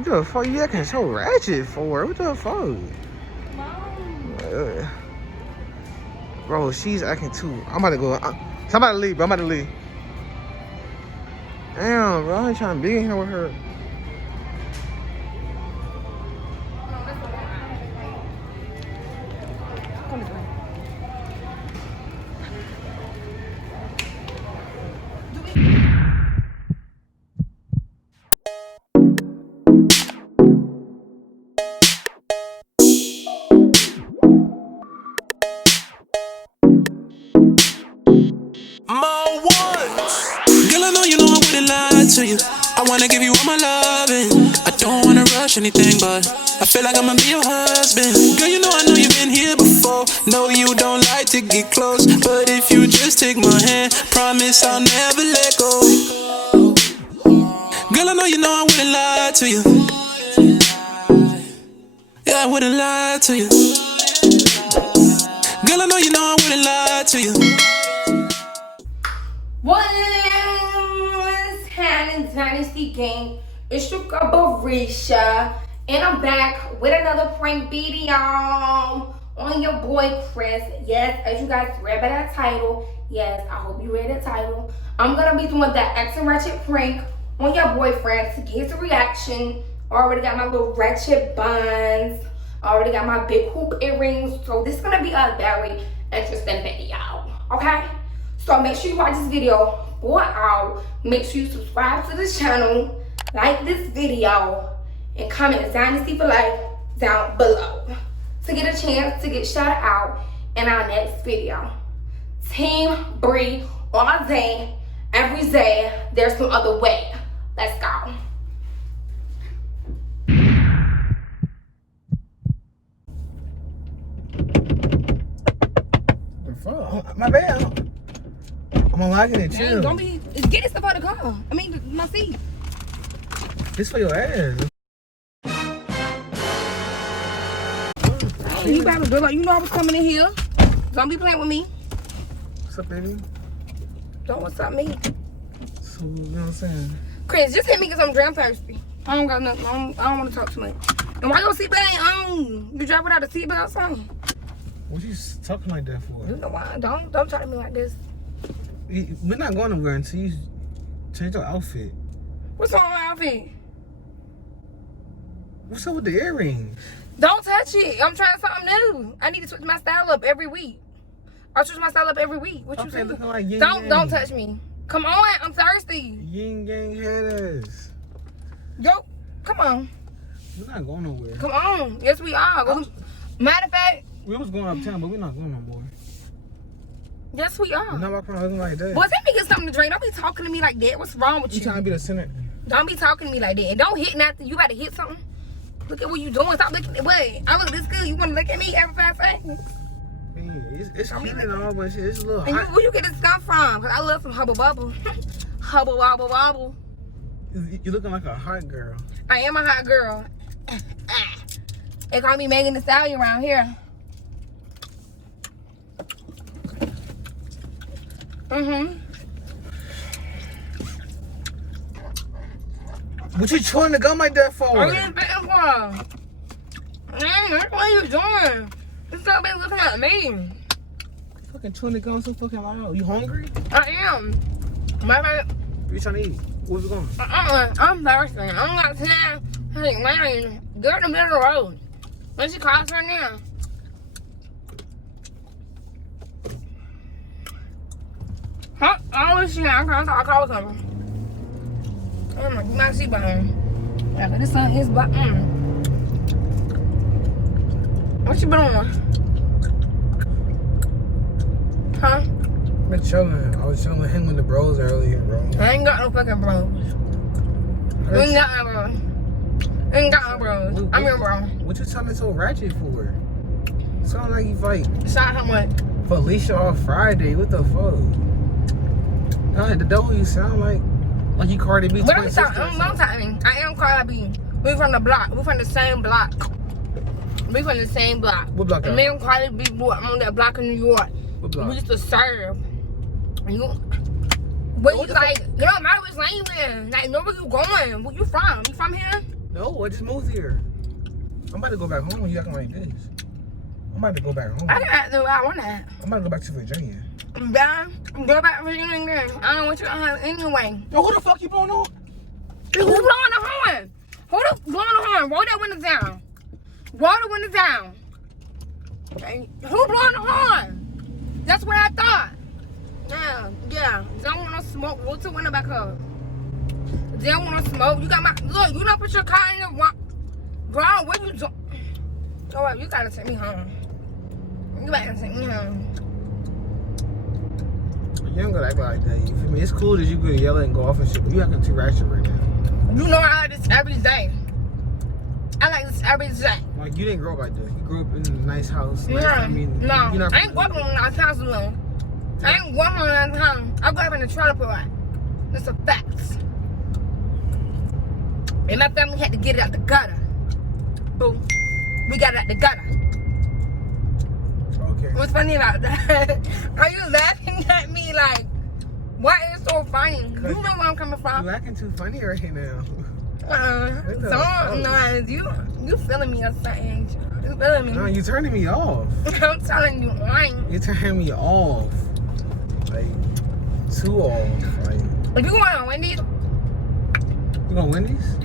What the fuck you acting so ratchet for? What the fuck? Bro, she's acting too. I'm about to go. Somebody leave, bro. I'm about to leave. Damn, bro. I ain't trying to be in here with her. To you, I wanna give you all my loving. I don't wanna rush anything, but I feel like I'ma be your husband. Girl, you know you've been here before. No, you don't like to get close, but if you just take my hand, promise I'll never let go. Girl, I know I wouldn't lie to you. Yeah, I wouldn't lie to you. Girl, I know I wouldn't lie to you. Dynasty game. It's your girl Barisha, and I'm back with another prank video on your boy Chris. Yes, as you guys read by that title, yes, I hope you read the title. I'm gonna be doing that X and Ratchet prank on your boyfriend to get his reaction. I already got my little Ratchet buns. I already got my big hoop earrings. So this is gonna be a very interesting video. Okay? So make sure you watch this video. Make sure you subscribe to the channel, like this video, and comment Dynasty for life down below to get a chance to get shouted out in our next video. Team Bree all day, every day. There's no other way. Let's go. My bad. I'm unlocking it, chill. Don't be, get this stuff out of the car. I mean, my seat. This for your ass. You better do like you know I was coming in here. Don't be playing with me. What's up, baby? Don't what's up me. So, you know what I'm saying? Chris, just hit me because I'm damn thirsty. I don't got nothing. I don't want to talk too much. And why your seatbelt ain't on? You drive without a seatbelt or something? What you talking like that for? You know why? Don't talk to me like this. We're not going nowhere until you change your outfit. What's wrong with my outfit? What's up with the earrings? Don't touch it. I'm trying something new. I need to switch my style up every week. I switch my style up every week. What you saying? Looking like yin Don't touch me. Come on, I'm thirsty. Yin gang headers. Yo, come on. We're not going nowhere. Come on. Yes, we are. Matter of fact, we was going uptown, but we're not going no more. Yes, we are. Not my problem like that. Boy, let me get something to drink. Don't be talking to me like that. What's wrong with you? You trying to be the center? Don't be talking to me like that. And don't hit nothing. You about to hit something. Look at what you doing. Stop looking at wait. I look this good. You want to look at me every 5 seconds? Man, it's cute and all, but shit, it's a little and hot. Where you get this stuff from? Because I love some hubble bubble. Hubble wobble wobble. You looking like a hot girl. I am a hot girl. They call me Megan Thee Stallion around here. What you chewing the gum like that for? What are you spitting for? What are you doing? You still been looking at me. Fucking chewing the gum so fucking loud. You hungry? I am. What you trying to eat? Where's it going? I'm thirsty. I'm not saying, hey, man, go in the middle of the road. Let's just cross right now. Huh? I always see that. I call something. Oh my, my seat behind. Yeah, but this sun is but What you been on? Huh? Been chilling. I was chilling with him with the bros earlier, bro. I ain't got no fucking bros. Ain't got no bros. Ain't got no bros. I'm your bro. What you sounding so ratchet for? Sound like you fight. Shout how much? Felicia on Friday. What the fuck? The devil you sound like you Cardi B. What are you talking? Don't talk to me. I am Cardi B. We from the block. We from the same block. We from the same block. What block? And me and Cardi B on that block in New York. What block? We used to serve. You, where you like? You don't matter which lane you in. Like, know where you going? Where you from? You from here? No, I just moved here. I'm about to go back home when you acting like this. I'm about to go back home. I can act the way I want to act. I'm about to go back to Virginia. Done. Go back to Virginia again. I don't want you to have anyway. Yo, who the fuck you blowing on? Who's blowing the horn? Who the blowing the horn? Roll that window down. Roll the window down. Okay. Who blowing the horn? That's what I thought. Yeah. Don't want no smoke. Roll the window back up. Don't want no smoke. You got my look. You don't put your car in the ground. What you do? Oh, well, you gotta take me home. You gotta take me home. You don't gotta act like that. You feel me? It's cool that you could yell and go off and shit, but you acting too ratchet right now. You know I like this every day. I like this every day. Like, you didn't grow up like this. You grew up in a nice house. Yeah. Nice, I mean, No, you're not I ain't walking on that house alone. I ain't walking on that house. I grew up in a trailer park. That's a fact. And my family had to get it out the gutter. Boom. We got it out the gutter. Okay. What's funny about that? Are you laughing at me like, why is it so funny? You know where I'm coming from. You acting too funny right now. You feeling me or something? You feeling me? No, you turning me off. I'm telling you, You turning me off. Like, too off. Like, if you want to Wendy's, you going Wendy's?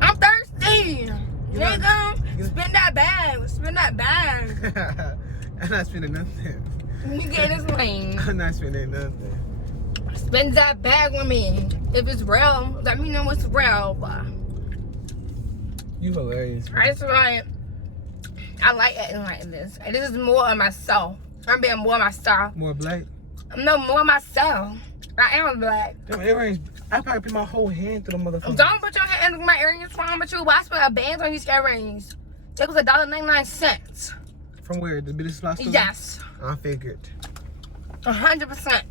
I'm thirsty. You Nigga, spend that bag. Spend that bag. I'm not spending nothing. You get this lane. I'm not spending nothing. Spend that bag with me. If it's real, let me know it's real. You hilarious. That's right. I like acting like this. And this is more of myself. I'm being more myself. More black? No, more myself. I am black. Them earrings, I probably put my whole hand through the motherfucker. Don't put your hand in my earrings. What's wrong with you? Why I spent a band on these earrings? It was $1.99. From where? The business supply store? Yes. I figured. 100%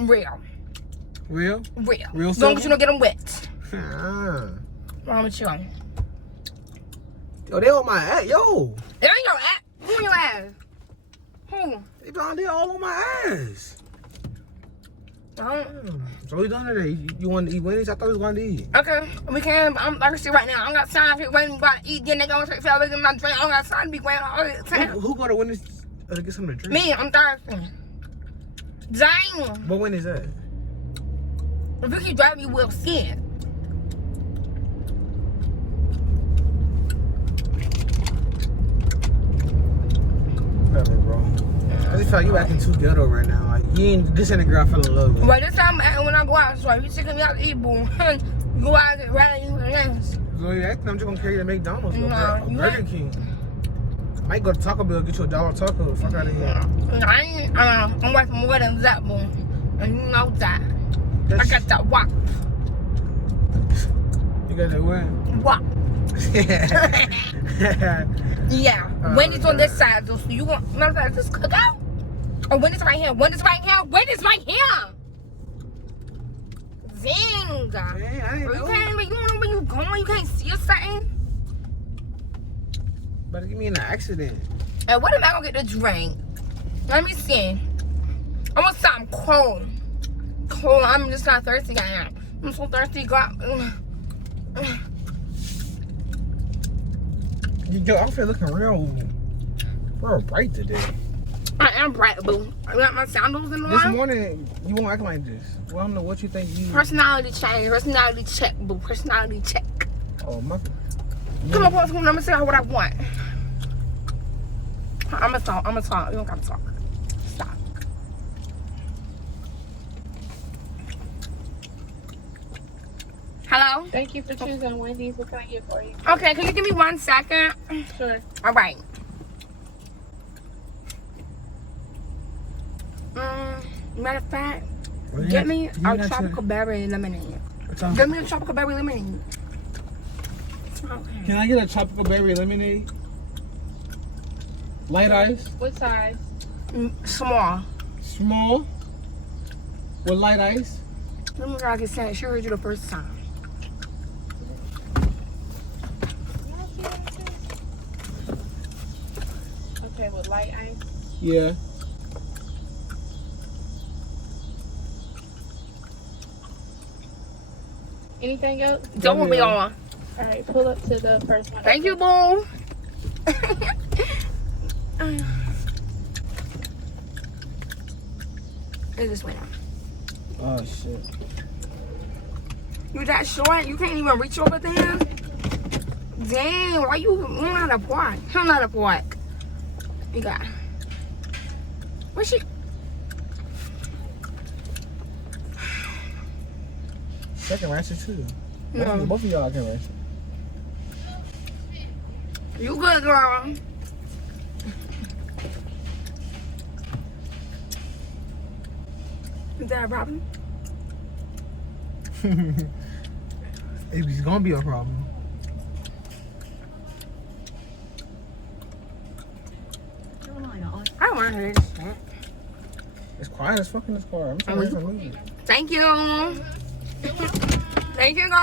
real. Real? Real. Real As long as you don't get them wet. Ah. What's wrong with you? Yo, they on my ass. Yo. It ain't your ass. Who on your ass? Who? They down there all on my ass. So we done today. You want to eat Wendy's? I thought we was going to eat. Okay, we can. I'm thirsty right now. I don't got time to wait and eat. Then they go straight for get my drink. I don't got time to be waiting all the time. Who go to Wendy's to get something to drink? Me, I'm thirsty. Dang. What Wendy's that? If you keep driving, you will see it. Whatever, bro. I just feel like you acting too ghetto right now. Like, this ain't a girl I fell in love with. Well, this time when I go out, so if you taking me out to eat, boom, go out and rather you else. So you acting, I'm just gonna carry you to McDonald's or you Burger King. Might go to Taco Bell, get you $1 taco. Fuck out of here. I ain't, I'm worth more than that, boom. And you know that. I got that wop. You got that what? Wop. Yeah. Wendy's on this side, though. So you gonna, matter of fact, just cook out. Oh, Wendy's right here. Wendy's right here. Wendy's right here. Zing. Yeah, I ain't You know. can't, you don't know where you going. You can't see or something. Better get me in an accident. And what am I gonna get to drink? Let me see. I want something cold. Cold. I'm just not thirsty. I am. I'm so thirsty. God. Your outfit looking real bright today. I am bright, boo. I got my sandals in the This line. morning, you won't act like this. Well, I don't know what you think you... Personality change. Personality check, boo. Personality check. Oh, my... Come on, I'm gonna tell you what I want. I'm gonna talk. You don't gotta talk. Stop. Hello? Thank you for choosing Wendy's. What can I get for you? Okay, can you give me 1 second? Sure. All right. Matter of fact, get me a tropical berry lemonade. Get me a tropical berry lemonade. Can I get a tropical berry lemonade? Light ice? What size? Small. Small? With light ice? Let me try to get sent. She heard you the first time. Okay, with light ice. Yeah. Anything else? Don't be on. Alright, pull up to the first one. Thank you, boo. It just went out. Oh shit. You that short? You can't even reach over there? Dang, why you not a park? I'm not a park. You got. Where's she? Second Ratchet too. No. Both of y'all can Ratchet. You good, girl. Is that a problem? It's gonna be a problem. I don't want to hear this shit. It's quiet as fuck in this car. I'm trying to listen to music. Thank you. Thank you, girl.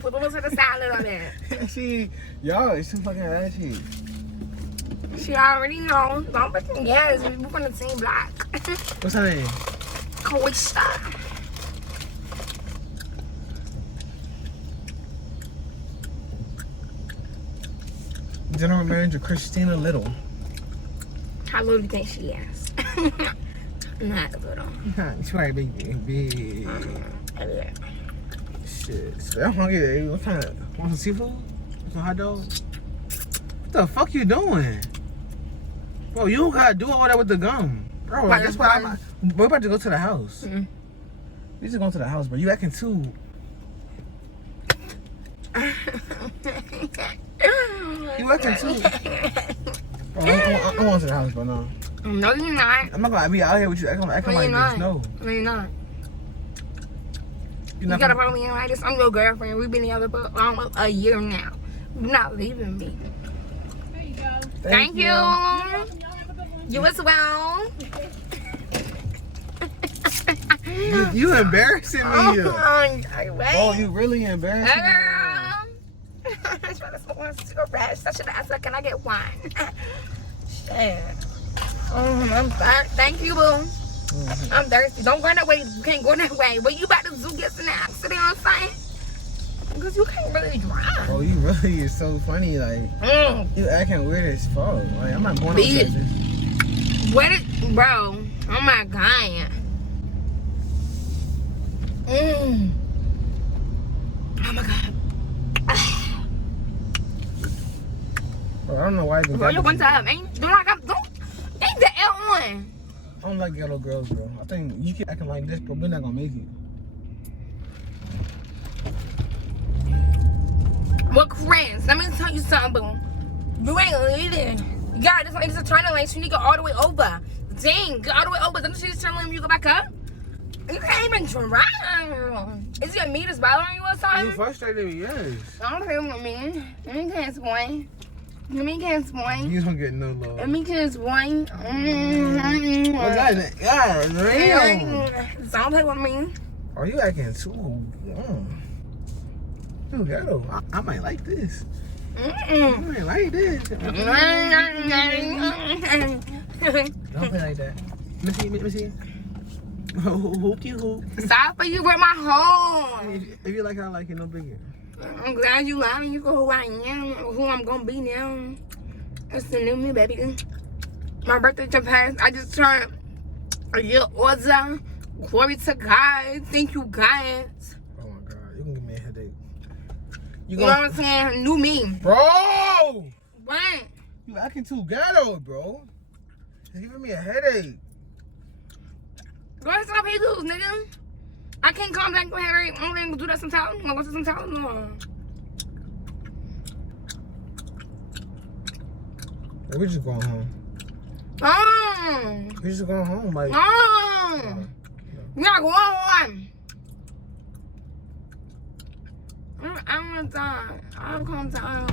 Put a little bit of salad on there. See, y'all, it's some fucking Ratchet. She already knows. Don't fucking guess. We're from the same block. What's her name? Coista. General Manager Christina Little. How little do you think she is? Not little. She probably big. Yeah. Shit. So I'm hungry. What kind of? Want some seafood? Some hot dogs? What the fuck you doing? Bro, you don't gotta do all that with the gum. Bro, Why, that's that's why we're about to go to the house. Mm. We just going to the house, bro. You acting too. You acting too. Bro, I'm going to the house, bro. No. No, you're not. I'm not gonna be out here with you acting like No, you're this. No. No, you're not. You're You not gotta gonna, follow me in like this. I'm your girlfriend. We've been together for almost a year now. You're not leaving me. There you go. Thank you. Y'all have a good one. You as well. you embarrassing me. Oh, You really embarrassing me. girl. I'm trying to smoke one cigarette. I should have asked her, can I get one? Shit. I'm sorry. Thank you, boo. Mm-hmm. I'm thirsty. Don't go that way. You can't go that way. But you about to do get in an accident on something? Because you can't really drive. Oh, you really is so funny. Like, you acting weird as fuck. Like, I'm not going Bitch. outside this. What is, bro? Oh my god. Oh my god. Bro, I don't know why. Bro, you one time. Ain't the L on. I don't like ghetto girls, bro. I think you keep acting like this, bro. We're not gonna make it. Well, Chris, let me tell you something, boo. You ain't leaving. You got this. It's a turning lane, so you need to go all the way over. Dang, go all the way over. Don't you just turn lane you go back up? You can't even drive. Is your meters bothering you or You something? frustrated, yes. I don't care with me. Let me get one. Let me get one. You don't get no love. Let me get one. What that is? God, damn. Don't play with me. Are you acting too? Too ghetto. I might like this. I might like this. Don't play like that. Let me see. Hoop you hoop. Stop for you with my home. If you like it, I like it. No biggie. I'm glad you love me for who I am, who I'm gonna be now. It's the new me, baby. My birthday just passed. I just turned a year older. Glory to God. Thank you, guys. Oh my God, you can give me a headache. You know what I'm saying? New me. Bro! What? You acting too ghetto, bro. It's giving me a headache. Go ahead and stop haters, nigga. I can't calm down. Go ahead, right? I'm gonna do that sometime. I'm gonna go to some time. No. Yeah, we just going home. No. We just going home, like. No. You're not going on. I'm gonna die. I'll come down.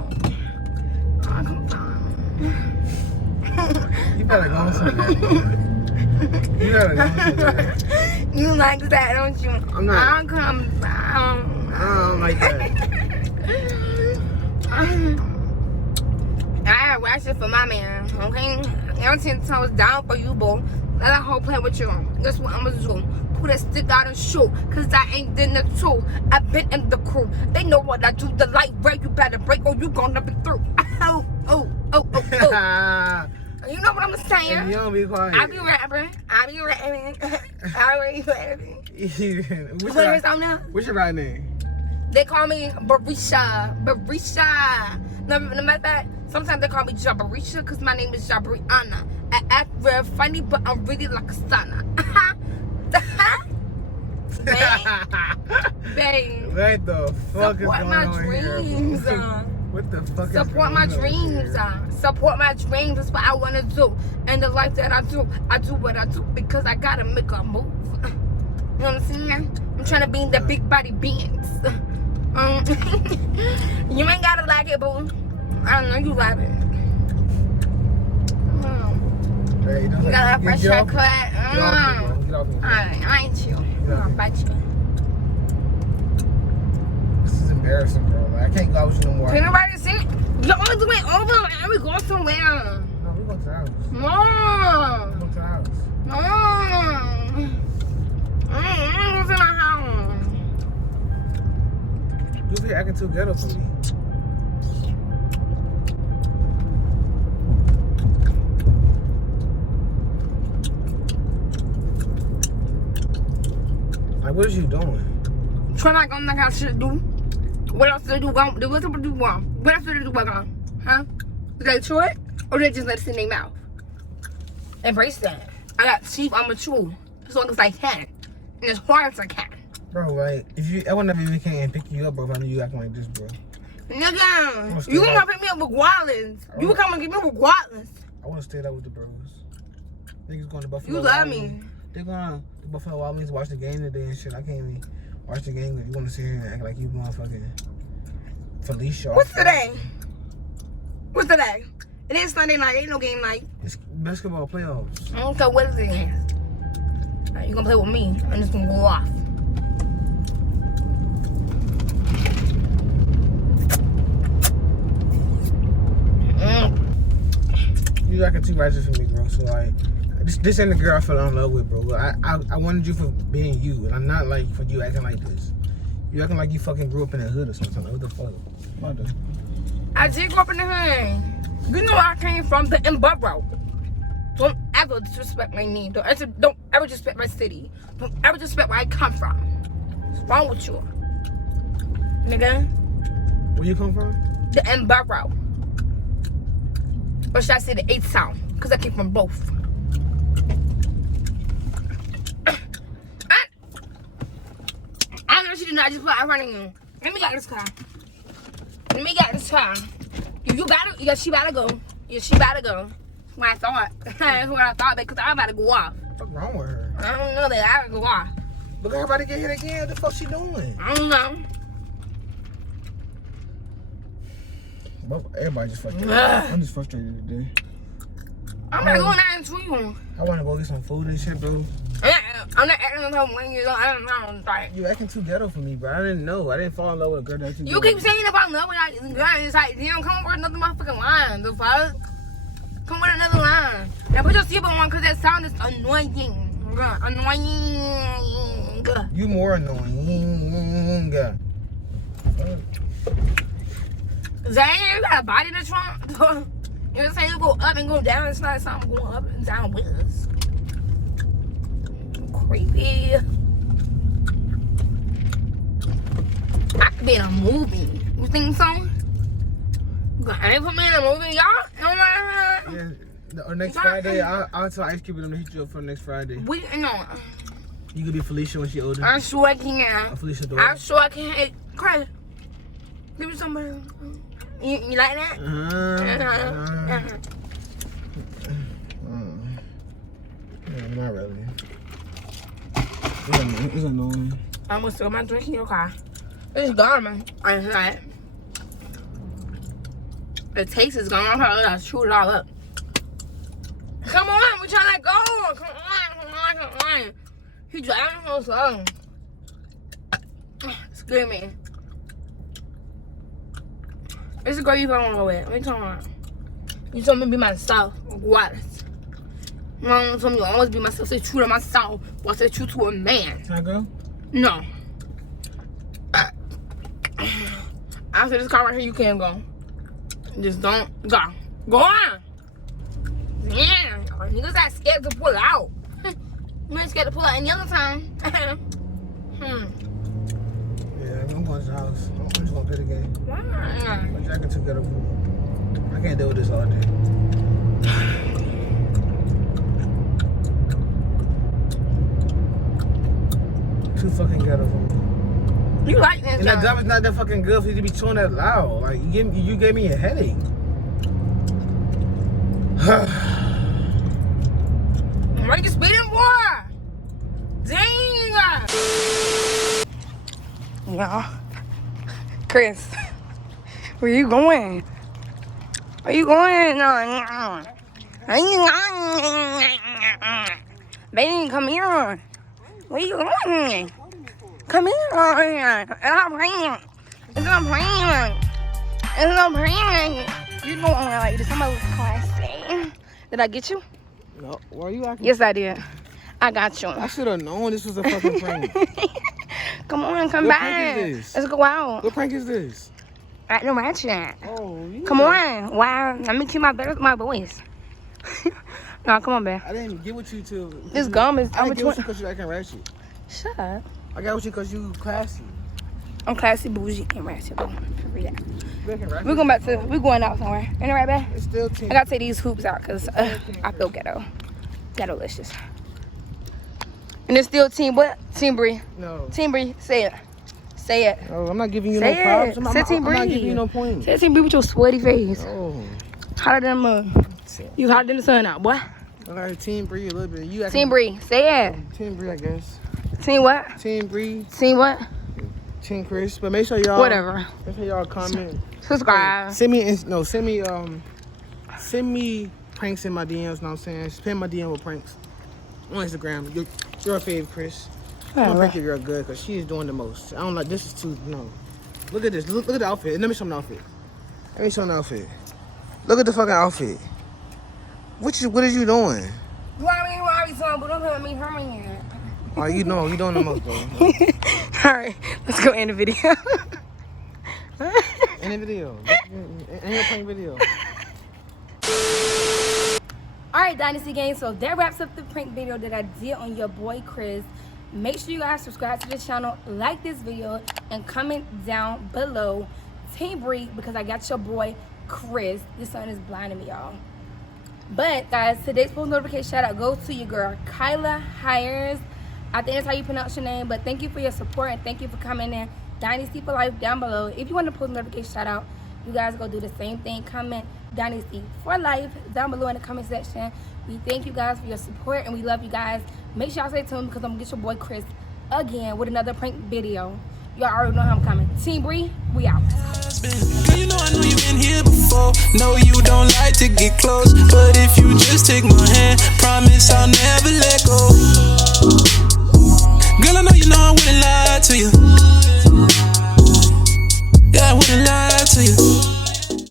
I'll come down. You better go somewhere. You better go somewhere. You like that, don't you? I'm not. I'll come down. I don't like that. I had Ratchet for my man, okay? Everything toes down for you, boo. Let that whole play with you. That's what I'm gonna do. pull that stick out and shoot. Cause I ain't in the two. I've been in the crew. They know what I do. The light break, you better break or you gonna be through. Oh. You know what I'm saying? Hey, you don't be quiet. I be rapping. I be rapping. What's your right name? They call me Barisha. No matter of fact, sometimes they call me Jabarisha because my name is Jabriana. I act real funny, but I'm really like a stunner. Babe. What the fuck is going on dreams. Here? What the fuck Support my dreams. Support my dreams. That's what I want to do. And the life that I do what I do because I got to make a move. You know what I'm saying? I'm trying to be in the big body beings. You ain't got to like it, boo. I don't know you like it. Hey, You got a fresh haircut. Get off me, bro. I ain't you. I'm gonna bite you. This is embarrassing, bro. Like, I can't go out with you no more. Can nobody see it? You're on the way over and we go somewhere. No, we going to the house. Mom. We going to the house. Mom. I'm going to the house. You be acting too ghetto for me. Like, what is you doing? Try not gonna like I should do. What else do they do? What else do they do wrong? What else do they do wrong? Huh? Did they chew it? Or did they just let it in their mouth? Embrace that. I got teeth, I'm mature. As long as I can. And as hard as I can. Bro, like, if you, I would never even came and pick you up, bro, if I knew you acting like this, bro. Nigga, you gonna pick me up with Wallace. You come and get me with Wallace. I wanna stay there with the bros. Niggas going to Buffalo. You love me. They're going to Buffalo Wild Wings to watch the game today and shit. I can't even watch the game if you want to sit here and act like you motherfucking Felicia. What's today? What's today? It is Sunday night. Ain't no game night. It's basketball playoffs. I don't care what it is. You gonna play with me? I'm just gonna go off. You acting too righteous for me, bro. So like, this ain't the girl I fell in love with, bro. I wanted you for being you, and I'm not like for you acting like this. You acting like you fucking grew up in the hood or something. Like, what the fuck? Mother. I did grow up in the hood. You know I came from the borough. Don't ever disrespect my name. Don't ever disrespect my city. Don't ever disrespect where I come from. What's wrong with you? Nigga? Where you come from? The borough. Or should I say the 8th town? Because I came from both. I know she did not just put out running you. Let me get this car. Let me get this car. You better, yeah, she better go. Yeah, she better go. That's what I thought. That's what I thought, because I'm about to go off. What's wrong with her? I don't know that. I gotta go off. Look at her about to get hit again. What the fuck she doing? I don't know. Well, everybody just frustrated. I'm just frustrated today. I'm not going out into you. I want to go get some food and shit, bro. I'm not acting like when you don't. I don't know. Like, You acting too ghetto for me, bro. I didn't know. I didn't fall in love with a girl that you keep saying about love with that girl. It's like, damn, come with another motherfucking line. The fuck? Come with another line. Now put your seatbelt on because that sound is annoying. Annoying. You more annoying. Zane, you got a body in the trunk? You know what I'm saying? You go up and go down. It's not something going up and down with us. Creepy. I could be in a movie. You think so? I ain't put me in a movie, y'all. Yeah, or next Friday, I'll tell Ice Cube them to hit you up for next Friday. We know. You could be Felicia when she older. I'm sure I can. Felicia daughter. I'm sure I can. Hey, Chris, give me somebody. You like that? Yeah, not really. It's annoying. I'm gonna spill my drink in your car. It's gone, man. I like the taste is gone. I'm probably gonna chew it all up. Come on, we're trying to go. Come on. He driving so slow. Excuse me. It's a girl you don't want to go with. What you talking about? You told me to be myself. What? Mom told me to always be myself, stay true to myself, or stay true to a man. Can I go? No. After this car right here, you can't go. Just don't go. Go on. Yeah. Niggas that scared to pull out. You ain't scared to pull out any other time. Yeah, I'm going to the house. I'm just going to play the game. Why? My jacket too ghetto. I can't deal with this all day. Too fucking ghetto for me. You like that, And that job is not that fucking good for you to be chewing that loud. Like, you gave me a headache. Make it speeding, boy. Dang. Y'all. Chris, where you going? Where you going? Baby, come here. Where you going? Come here. It's not raining. It's not raining. It's not raining. You know like this. Somebody was classy. Did I get you? No, why are you acting? Yes, I did. I got you. I should have known this was a fucking prank. Come on, come What back. prank is this? Let's go out. What prank is this? At the Ratchet. Oh, yeah. Come on. Wow. Let me keep my voice. No, come on, babe. I didn't get with you till... This gum is... I didn't get with you because you acting ratchet. Shut up. I got with you because you classy. I'm classy, bougie, and ratchet. Though. You acting ratchet. We're going back to... We're going out somewhere. Ain't it right, babe? It's still team. I gotta take these hoops out because I feel ghetto. Ghetto-licious. And it's still Team what? Team Bree. No. Team Bree. Say it. Say it. Oh, I'm not giving you Say no props. it. I'm Say Team not Bree. giving you no points. Say Team Bree with your sweaty face. Oh. Hotter than the moon. You hotter than the sun out, boy. All right, Team Bree a little bit. You acting... Team Bree. Say it. Team Bree, I guess. Team what? Team Bree. Team what? Team Chris. But make sure y'all... Whatever. Make sure y'all comment. Subscribe. Send me pranks in my DMs, know what I'm saying? Spam my DM with pranks. On Instagram. You're a fave, Chris. I'm gonna prank your girl good because she is doing the most. I don't like this is too no. Look at this. Look at the outfit. Let me show them the outfit. Let me show them the outfit. Look at the fucking outfit. What is you doing? Why are you talking about? Don't let me hurt me. Oh, you know, you doing the most though. Alright, let's go end the video. In the video. In your prank video. Alright, Dynasty Gang, so that wraps up the prank video that I did on your boy Chris. Make sure you guys subscribe to the channel, like this video, and comment down below Team Bree because I got your boy Chris. This sun is blinding me, y'all. But guys, today's post notification shout out goes to your girl Kyla Hires. I think that's how you pronounce your name, but thank you for your support and thank you for coming in. Dynasty for life down below. If you want to post notification shout out, you guys go do the same thing. Comment Dynasty for life down below in the comment section. We thank you guys for your support and we love you guys. Make sure y'all stay tuned because I'm gonna get your boy Chris again with another prank video. Y'all already know how I'm coming. Team Bree, we out. Girl, you know I know you've been here before. No, you don't like to get close, but if you just take my hand, promise I'll never let go.